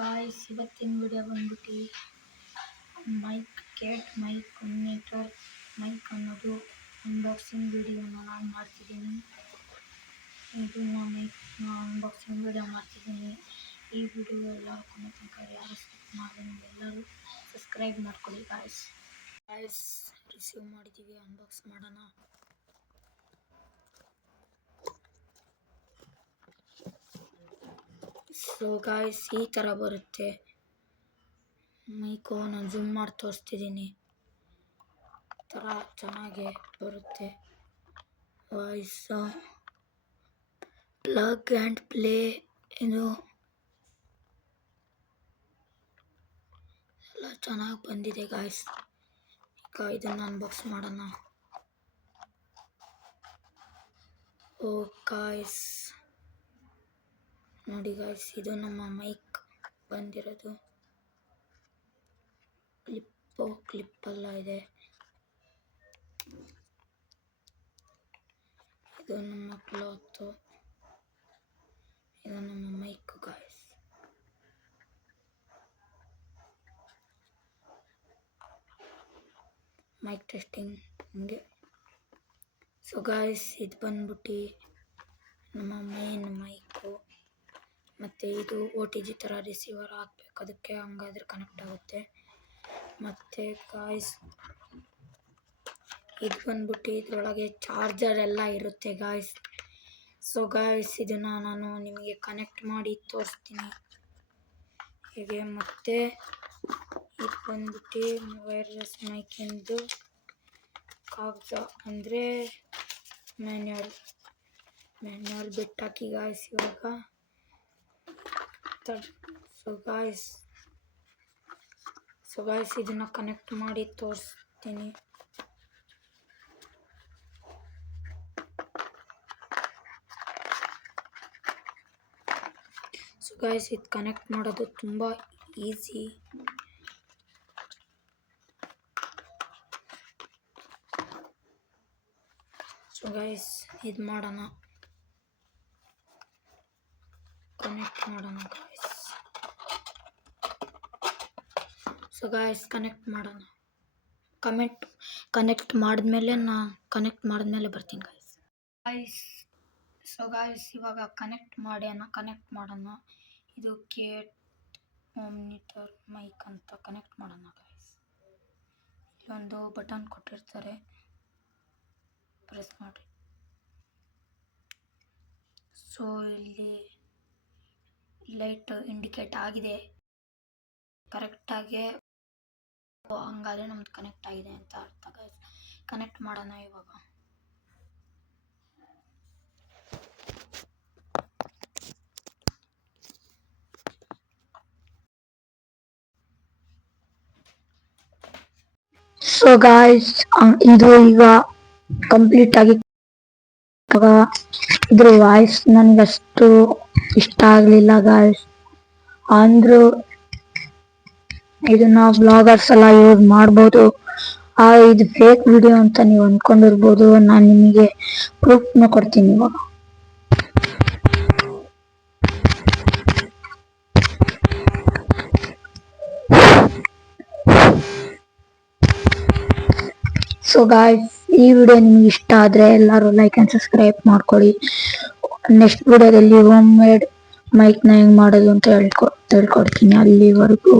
Guys ಇವತ್ತಿನ video ಬಂದ್ಬಿಟ್ಟು mic ಕೇಟ್ ಮೈಕ್ ಕಮ್ಯುನಿಕೇಟರ್ ಮೈಕ್ ಅನ್ನೋದು ಅನ್ಬಾಕ್ಸಿಂಗ್ ವಿಡಿಯೋನ ನಾನು ಮಾಡ್ತಿದ್ದೀನಿ. ಇದನ್ನ ಮೈಕ್ನ ಅನ್ಬಾಕ್ಸಿಂಗ್ ವಿಡಿಯೋ ಮಾಡ್ತಿದ್ದೀನಿ. ಈ ವಿಡಿಯೋ ಎಲ್ಲ ಕೊನೆ ತನಕ ಯಾರು ಸ್ಕಿಪ್ ಮಾಡಿದ್ರೆ ಎಲ್ಲರೂ ಸಬ್ಸ್ಕ್ರೈಬ್ ಮಾಡ್ಕೊಳ್ಳಿ ಗಾಯ್ಸ್. ರಿಸೀವ್ ಮಾಡಿದ್ದೀವಿ, ಅನ್ಬಾಕ್ಸ್ ಮಾಡೋಣ. ಸೊ ಗಾಯ್ಸ್ ಈ ಥರ ಬರುತ್ತೆ ಮೈಕು. ನಾನು ಜೂಮ್ ಮಾಡಿ ತೋರಿಸ್ತಿದ್ದೀನಿ. ಥರ ಚೆನ್ನಾಗಿ ಬರುತ್ತೆ ವಾಯ್ಸ್. ಪ್ಲಗ್ ಆ್ಯಂಡ್ ಪ್ಲೇ ಇದು ಎಲ್ಲ ಚೆನ್ನಾಗಿ ಬಂದಿದೆ ಗಾಯ್ಸ್. ಈಗ ಇದನ್ನು ಅನ್ಬಾಕ್ಸ್ ಮಾಡೋಣ. ಓ ಗಾಯ್ಸ್ ನೋಡಿ ಗಾಯ್ಸ್, ಇದು ನಮ್ಮ ಮೈಕ್ ಬಂದಿರೋದು. ಕ್ಲಿಪ್ಪೆಲ್ಲ ಇದೆ. ಇದು ನಮ್ಮ ಕ್ಲಾತು, ಇದು ನಮ್ಮ ಮೈಕ್ ಗಾಯ್ಸ್. ಮೈಕ್ ಟೆಸ್ಟಿಂಗ್ ಹಿಂಗೆ. ಸೊ ಗಾಯ್ಸ್ ಇದು ಬಂದ್ಬಿಟ್ಟು ನಮ್ಮ ಮೇನ್ ಮೈಕು. ಮತ್ತು ಇದು OTG ಥರ ರಿಸೀವರ್ ಹಾಕ್ಬೇಕು, ಅದಕ್ಕೆ ಹಂಗಾದ್ರೆ ಕನೆಕ್ಟ್ ಆಗುತ್ತೆ. ಮತ್ತು ಗಾಯ್ಸ್ ಇದು ಬಂದ್ಬಿಟ್ಟು ಇದರೊಳಗೆ ಚಾರ್ಜರ್ ಎಲ್ಲ ಇರುತ್ತೆ ಗಾಯ್ಸ್. ಸೊ ಗಾಯ್ಸ್ ಇದನ್ನು ನಾನು ನಿಮಗೆ ಕನೆಕ್ಟ್ ಮಾಡಿ ತೋರಿಸ್ತೀನಿ ಹೀಗೆ. ಮತ್ತು ಇದು ಬಂದ್ಬಿಟ್ಟು ವೈರ್ಲೆಸ್ ಮೈಕಿಂದು ಕಾಗದ ಅಂದರೆ ಮ್ಯಾನ್ಯುವಲ್ ಬಿಟ್ಟಾಕಿ ಗಾಯ್ಸ್ ಇವಾಗ. ಸೊ ಗಾಯ್ಸ್ ಇದನ್ನು ಕನೆಕ್ಟ್ ಮಾಡಿ ತೋರಿಸ್ತೀನಿ. ಸೊ ಗಾಯ್ಸ್ ಇದು ಕನೆಕ್ಟ್ ಮಾಡೋದು ತುಂಬ ಈಸಿ. ಸೊ ಗಾಯ್ಸ್ ಇದು ಮಾಡೋಣ, ಕನೆಕ್ಟ್ ಮಾಡೋಣ ಗಾಯ್ಸ್. ಸೊ ಗಾಯ್ಸ್ ಕನೆಕ್ಟ್ ಮಾಡೋಣ. ಕನೆಕ್ಟ್ ಮಾಡಿದ್ಮೇಲೆ ಬರ್ತೀನಿ ಗಾಯ್ಸ್. ಸೊ ಗಾಯ್ಸ್ ಇವಾಗ ಕನೆಕ್ಟ್ ಮಾಡೋಣ. ಇದು ಕೇಟ್ ಮಾನಿಟರ್ ಮೈಕ್ ಅಂತ ಕನೆಕ್ಟ್ ಮಾಡೋಣ ಗಾಯ್ಸ್. ಇಲ್ಲೊಂದು ಬಟನ್ ಕೊಟ್ಟಿರ್ತಾರೆ, ಪ್ರೆಸ್ ಮಾಡಿ. ಸೊ ಇಲ್ಲಿ ಲೈಟ್ ಇಂಡಿಕೇಟ್ ಆಗಿದೆ ಕರೆಕ್ಟಾಗಿ, ಹಂಗಾದ್ರೆ ನಮ್ದು ಕನೆಕ್ಟ್ ಆಗಿದೆ ಅಂತ ಅರ್ಥ ಗಾಯ್ಸ್. ಕನೆಕ್ಟ್ ಮಾಡೋಣ ಇವಾಗ. ಸೊ ಗಾಯ್ಸ್ ಇದು ಈಗ ಕಂಪ್ಲೀಟ್ ಆಗಿ. ಇದ್ರ ವಾಯ್ಸ್ ನನಗಷ್ಟು ಇಷ್ಟ ಆಗಲಿಲ್ಲ ಗಾಯ್ಸ್. ಅಂದ್ರೂ ಇದನ್ನ ವ್ಲಾಗರ್ಸ್ ಎಲ್ಲ ಯೂಸ್ ಮಾಡ್ಬೋದು. ಇದು ಫೇಕ್ ವಿಡಿಯೋ ಅಂತ ನೀವು ಅಂದ್ಕೊಂಡಿರ್ಬೋದು. ನಾನು ನಿಮಗೆ ಪ್ರೂಫ್ನ ಕೊಡ್ತೀನಿ ಇವಾಗ. ಸೊ ಗಾಯ್ಸ್ ಈ ವಿಡಿಯೋ ನಿಮ್ಗೆ ಇಷ್ಟ ಆದರೆ ಎಲ್ಲರೂ ಲೈಕ್ ಆ್ಯಂಡ್ ಸಬ್ಸ್ಕ್ರೈಬ್ ಮಾಡ್ಕೊಳ್ಳಿ. ನೆಕ್ಸ್ಟ್ ವಿಡಿಯೋದಲ್ಲಿ ಹೋಮ್ ಮೇಡ್ ಮೈಕ್ನ ಹೆಂಗೆ ಮಾಡೋದು ಅಂತ ಹೇಳ್ಕೊಡ್ತೀನಿ. ಅಲ್ಲಿವರೆಗೂ